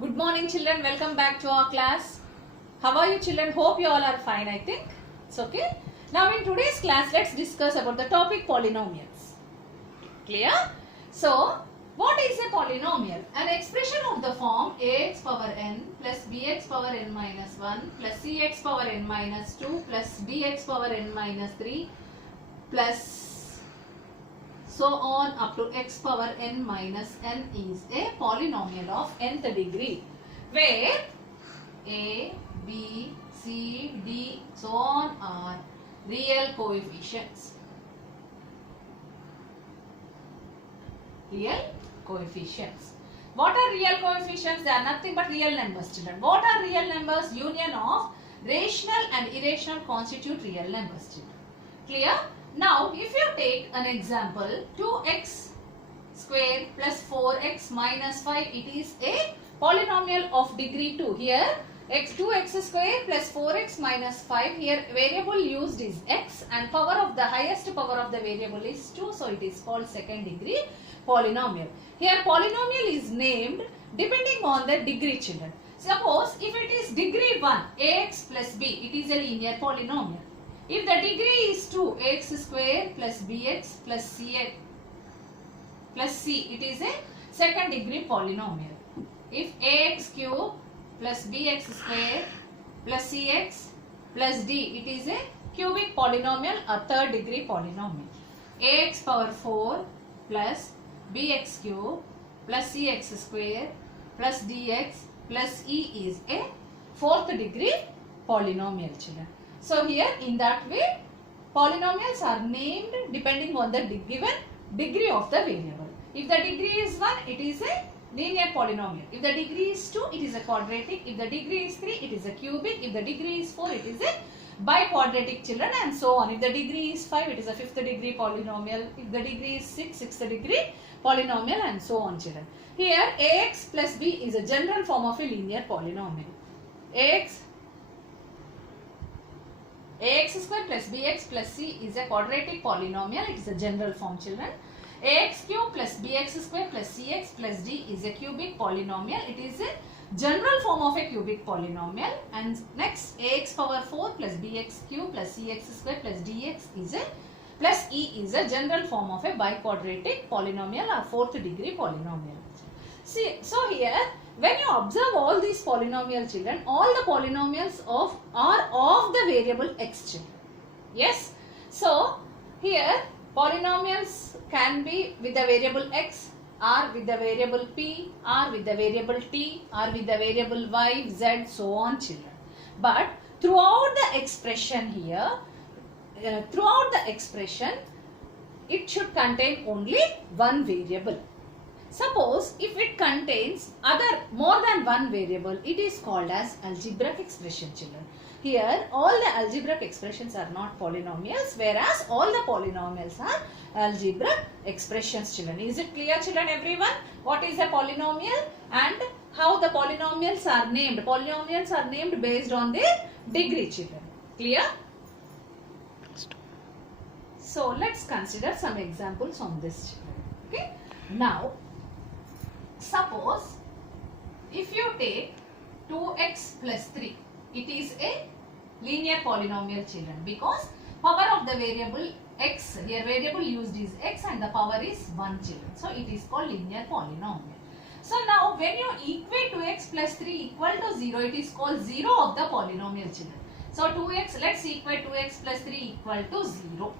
Good morning children, welcome back to our class. How are you children? Hope you all are fine, I think. It's okay. Now in today's class, let's discuss about the topic polynomials. Clear? So, what is a polynomial? An expression of the form ax power n plus bx power n minus 1 plus cx power n minus 2 plus dx power n minus 3 plus so on up to x power n minus n is a polynomial of nth degree where a, b, c, d so on are real coefficients. Real coefficients. What are real coefficients? They are nothing but real numbers, children. What are real numbers? Union of rational and irrational constitute real numbers, children. Clear? Now, if you take an example, 2x square plus 4x minus 5, it is a polynomial of degree 2. Here, 2x square plus 4x minus 5, here variable used is x and power of the highest power of the variable is 2. So, it is called second degree polynomial. Here, polynomial is named depending on the degree, children. Suppose, if it is degree 1, ax plus b, it is a linear polynomial. If the degree is 2, x square plus bx plus cx plus c, it is a second degree polynomial. If ax cube plus bx square plus cx plus d, it is a cubic polynomial, a third degree polynomial. Ax power 4 plus bx cube plus cx square plus dx plus e is a fourth degree polynomial, children. So here in that way polynomials are named depending on the given degree of the variable. If the degree is 1, it is a linear polynomial. If the degree is 2, it is a quadratic. If the degree is 3, it is a cubic. If the degree is 4, it is a biquadratic, children, and so on. If the degree is 5, it is a fifth degree polynomial. If the degree is 6, sixth degree polynomial, and so on, children. Here ax plus b is a general form of a linear polynomial. Ax square plus bx plus c is a quadratic polynomial. It is a general form, children. Ax cube plus bx square plus cx plus d is a cubic polynomial. It is a general form of a cubic polynomial. And next, ax power 4 plus bx cube plus cx square plus dx is a plus e is a general form of a biquadratic polynomial or fourth degree polynomial. See, so here when you observe all these polynomial, children, all the polynomials are of the variable x, children. Yes. So here polynomials can be with the variable x, or with the variable p, or with the variable t, or with the variable y, z, so on, children. But throughout the expression here, it should contain only one variable. Suppose if it contains more than one variable, it is called as algebraic expression, children. Here all the algebraic expressions are not polynomials, whereas all the polynomials are algebraic expressions, children. Is it clear, children, everyone? What is a polynomial and how the polynomials are named? Polynomials are named based on their degree, children. Clear? So let's consider some examples on this, children. Okay. Now, suppose if you take 2x plus 3, it is a linear polynomial, children, because power of the variable x, here variable used is x and the power is 1, children. So it is called linear polynomial. So now when you equate 2x plus 3 equal to 0, it is called 0 of the polynomial, children. So 2x, let's equate 2x plus 3 equal to 0.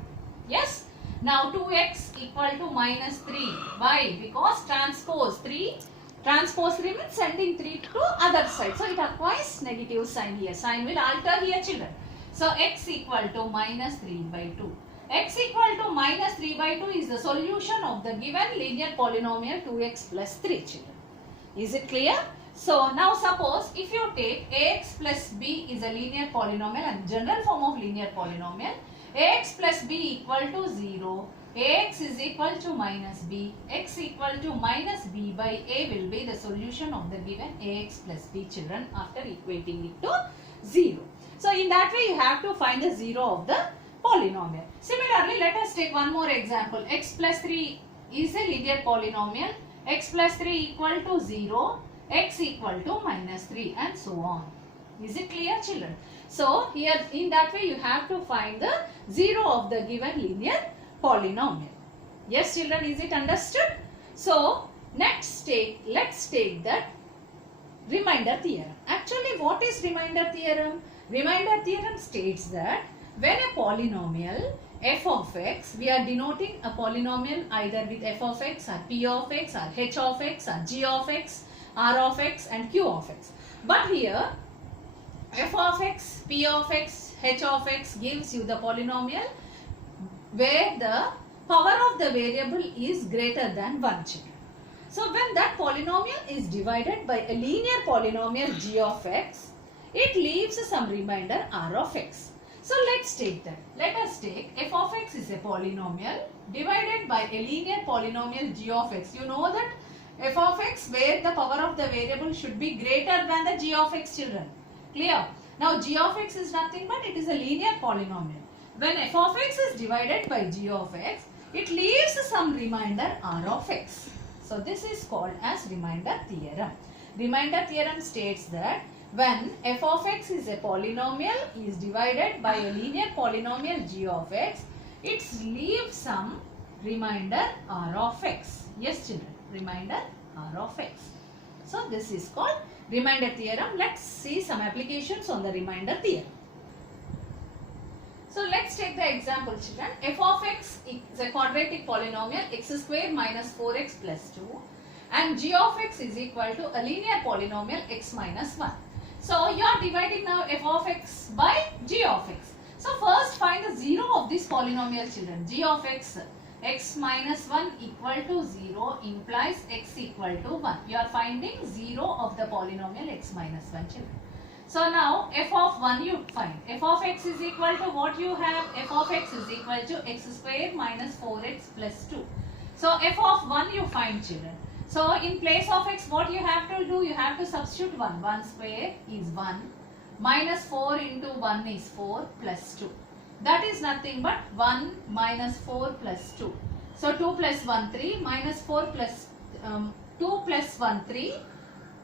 Yes. Now 2x equal to minus 3. Why? Because transpose 3 means sending 3 to other side. So it acquires negative sign here. Sign will alter here, children. So x equal to minus 3 by 2. X equal to minus 3 by 2 is the solution of the given linear polynomial 2x plus 3, children. Is it clear? So now suppose if you take ax plus b is a linear polynomial and general form of linear polynomial, ax plus b equal to 0, ax is equal to minus b, x equal to minus b by a will be the solution of the given ax plus b, children, after equating it to 0. So in that way you have to find the 0 of the polynomial. Similarly, let us take one more example. X plus 3 is a linear polynomial. X plus 3 equal to 0. x equal to minus 3 and so on. Is it clear, children? So here in that way you have to find the 0 of the given linear polynomial. Yes, children, is it understood? So let's take that remainder theorem. Actually, what is remainder theorem? Remainder theorem states that when a polynomial f of x, we are denoting a polynomial either with f of x or p of x or h of x or g of x, r of x and q of x. But here f of x, p of x, h of x gives you the polynomial where the power of the variable is greater than 1, children. So when that polynomial is divided by a linear polynomial g of x, it leaves some remainder r of x. So let's take that. Let us take f of x is a polynomial divided by a linear polynomial g of x. You know that f of x where the power of the variable should be greater than the g of x, children. Clear? Now g of x is nothing but it is a linear polynomial. When f of x is divided by g of x, it leaves some remainder r of x. So this is called as remainder theorem. Remainder theorem states that when f of x is a polynomial is divided by a linear polynomial g of x, it leaves some remainder r of x. Yes, children, remainder r of x. So this is called remainder theorem. Let's see some applications on the remainder theorem. So let's take the example, children. F of x is a quadratic polynomial x square minus 4x plus 2 and g of x is equal to a linear polynomial x minus 1. So you are dividing now f of x by g of x. So first find the 0 of this polynomial, children. G of x, x minus 1 equal to 0 implies x equal to 1. You are finding 0 of the polynomial x minus 1, children. So now f of 1 you find. F of x is equal to what you have? F of x is equal to x square minus 4x plus 2. So f of 1 you find, children. So in place of x what you have to do? You have to substitute 1. 1 square is 1. Minus 4 into 1 is 4 plus 2. That is nothing but 1 minus 4 plus 2. So 2 plus 1 3 minus 4 plus 2 plus 1 3.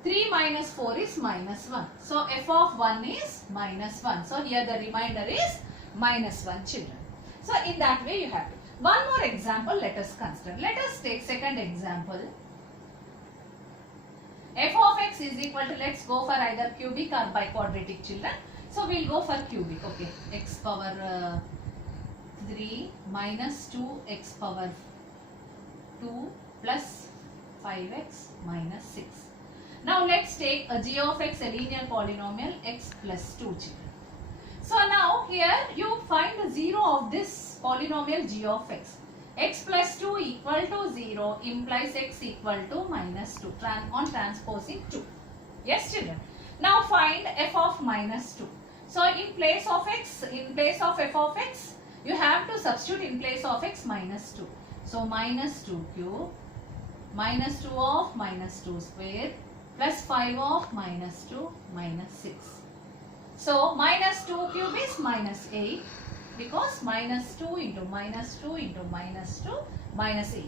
3 minus 4 is minus 1. So f of 1 is minus 1. So here the remainder is minus 1, children. So in that way you have to. One more example let us consider. Let us take second example. F of x is equal to, let's go for either cubic or biquadratic, children. So we'll go for cubic. Okay. X power 3 minus 2x power 2 plus 5x minus 6. Now let's take a g of x, a linear polynomial x plus 2, children. So now here you find the 0 of this polynomial g of x. X plus 2 equal to 0 implies x equal to minus 2 on transposing 2. Yes, children. Now find f of minus 2. So in place of x, in place of f of x, you have to substitute in place of x minus 2. So minus 2 cube, minus 2 of minus 2 square, plus 5 of minus 2 minus 6. So minus 2 cube is minus 8 because minus 2 into minus 2 into minus 2 minus 8.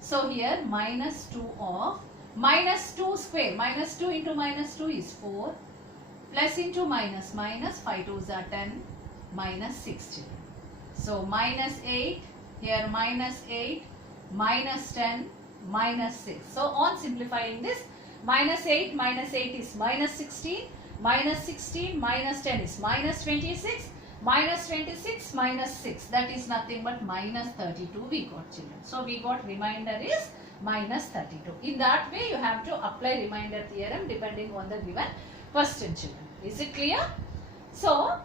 So here minus 2 of minus 2 square, minus 2 into minus 2 is 4 plus into minus minus 5 2s are 10 minus 6, children. So minus 8, here minus 8, minus 10, minus 6. So on simplifying this, minus 8 is minus 16, minus 16 minus 10 is minus 26, minus 26 minus 6, that is nothing but minus 32 we got, children. So we got remainder is minus 32. In that way you have to apply remainder theorem depending on the given question, children. Is it clear? So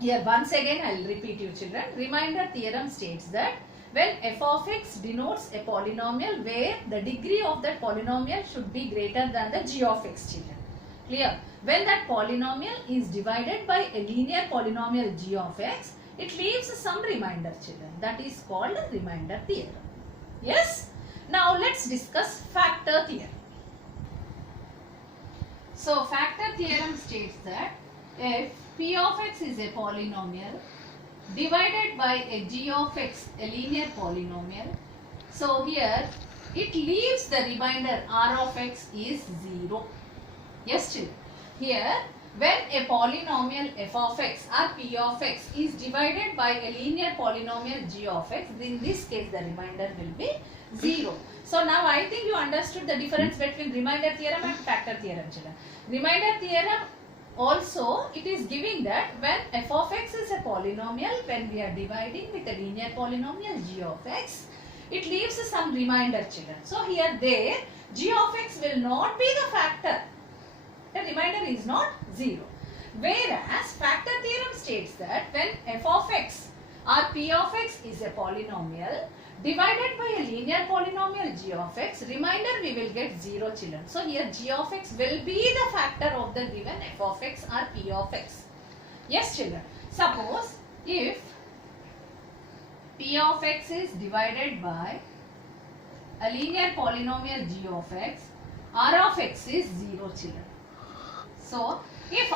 here once again I will repeat you, children. Remainder theorem states that when f of x denotes a polynomial where the degree of that polynomial should be greater than the g of x, children. Clear? When that polynomial is divided by a linear polynomial g of x, it leaves some remainder, children. That is called remainder theorem. Yes? Now let's discuss factor theorem. So factor theorem states that if p of x is a polynomial divided by a g of x, a linear polynomial. So here it leaves the remainder r of x is 0. Yes children. Here when a polynomial f of x or p of x is divided by a linear polynomial g of x, in this case the remainder will be 0. So now I think you understood the difference between remainder theorem and factor theorem children. Remainder theorem also it is giving that when f of x is a polynomial, when we are dividing with a linear polynomial g of x, it leaves some remainder children. So here there g of x will not be the factor. The remainder is not 0. Whereas factor theorem states that when f of x or p of x is a polynomial divided by a linear polynomial g of x, remainder we will get 0 children. So here g of x will be the factor of the given f of x or p of x. Yes children. Suppose if p of x is divided by a linear polynomial g of x, r of x is 0 children. So if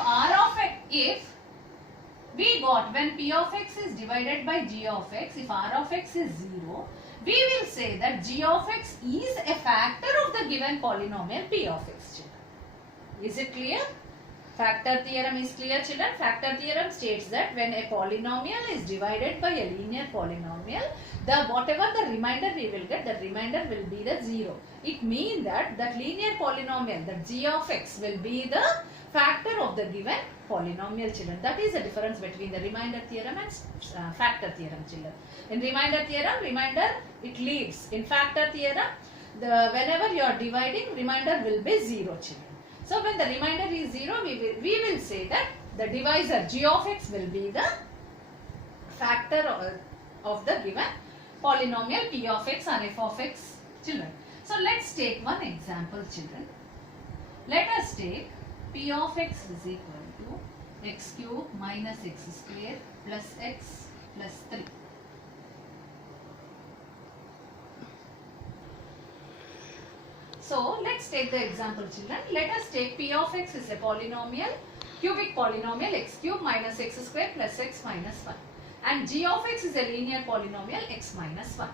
we got when p of x is divided by g of x, if r of x is 0, we will say that g of x is a factor of the given polynomial p of x children. Is it clear? Factor theorem is clear children. Factor theorem states that when a polynomial is divided by a linear polynomial, whatever the remainder we will get, the remainder will be the 0. It means that linear polynomial, that g of x will be the factor of the given polynomial children. That is the difference between the remainder theorem and factor theorem children. In remainder theorem, remainder it leaves. In factor theorem, whenever you are dividing, remainder will be 0 children. So when the remainder is 0, we will say that the divisor g of x will be the factor of the given polynomial p of x or f of x children. So let's take one example children. Let us take p of x is equal to x cube minus x square plus x plus 3. So let's take the example children. Let us take p of x is a polynomial, cubic polynomial x cube minus x square plus x minus 1. And g of x is a linear polynomial x minus 1.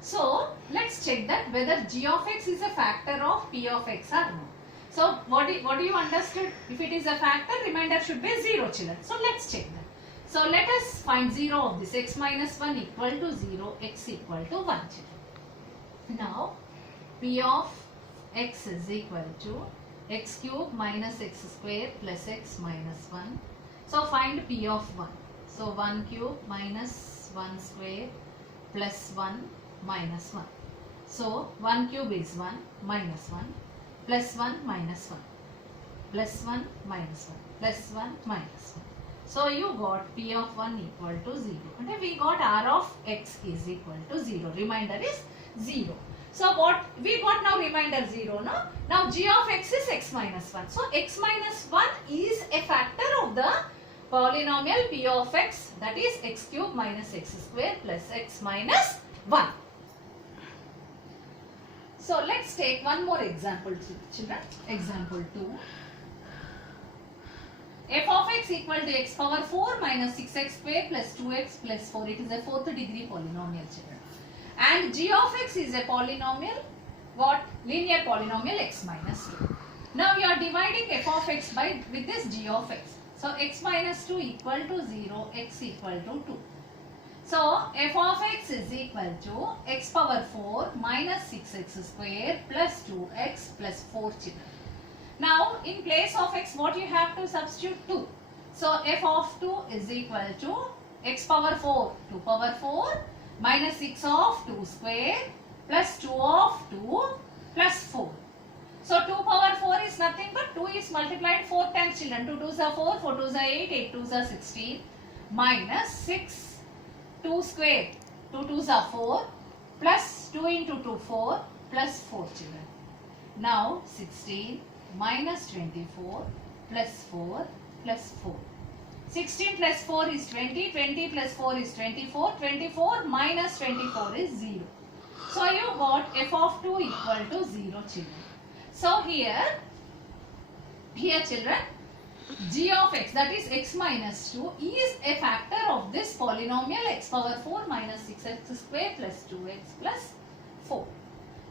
So let's check that whether g of x is a factor of p of x or not. So what do you understood? If it is a factor, remainder should be 0 children. So let's check that. So let us find 0 of this x minus 1 equal to 0, x equal to 1 children. Now p of x is equal to x cube minus x square plus x minus 1. So find p of 1. So 1 cube minus 1 square plus 1 minus 1. So 1 cube is 1 minus 1 plus 1 minus 1 plus 1 minus 1 plus 1 minus 1. So you got p of 1 equal to 0. And we got r of x is equal to 0. Remainder is 0. So what we got now, remainder 0, no? Now g of x is x minus 1. So x minus 1 is a factor of the polynomial p of x, that is x cube minus x square plus x minus 1. So let's take one more example children. Example 2. F of x equal to x power 4 minus 6x square plus 2x plus 4. It is a 4th degree polynomial children. And g of x is a polynomial, what? Linear polynomial x minus 2. Now you are dividing f of x with this g of x. So x minus 2 equal to 0, x equal to 2. So f of x is equal to x power 4 minus 6x square plus 2x plus 4 children. Now in place of x, what you have to substitute? 2. So f of 2 is equal to x power 4, 2 power 4 minus 6 of 2 square plus 2 of 2 plus 4. So 2 power 4 is nothing but 2 is multiplied 4 times children. 2 2s are 4, 4 2s are 8, 8 2s are 16 minus 6 2 square, 2 2s are 4 plus 2 into 2 4 plus 4 children. Now 16 minus 24 plus 4 plus 4. 16 plus 4 is 20, 20 plus 4 is 24, 24 minus 24 is 0. So you got f of 2 equal to 0 children. So here children, g of x, that is x minus 2, is a factor of this polynomial x power 4 minus 6x square plus 2x plus 4.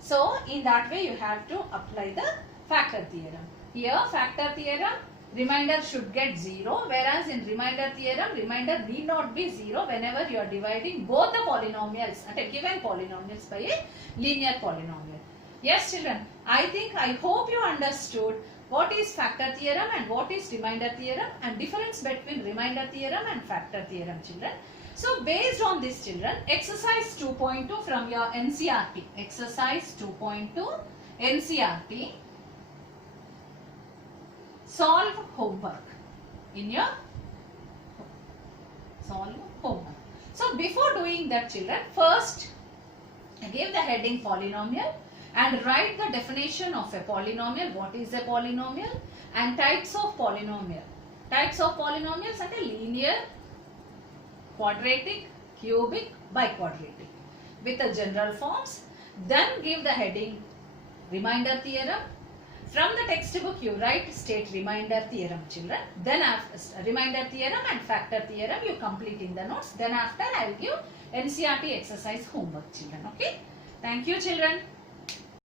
So in that way you have to apply the factor theorem. Here factor theorem, remainder should get 0, whereas in remainder theorem, remainder need not be 0 whenever you are dividing both the polynomials at a given polynomials by a linear polynomial. Yes children, I hope you understood what is factor theorem and what is remainder theorem and difference between remainder theorem and factor theorem children. So based on this children, exercise 2.2 from your NCERT, exercise 2.2 NCERT, solve homework in your solve homework. So before doing that children, first give the heading polynomial and write the definition of a polynomial. What is a polynomial and types of polynomial. Types of polynomials are linear, quadratic, cubic, biquadratic with the general forms. Then give the heading remainder theorem. From the textbook you write state remainder theorem children. Then after remainder theorem and factor theorem you complete in the notes. Then after I will give NCERT exercise homework children. Okay. Thank you children.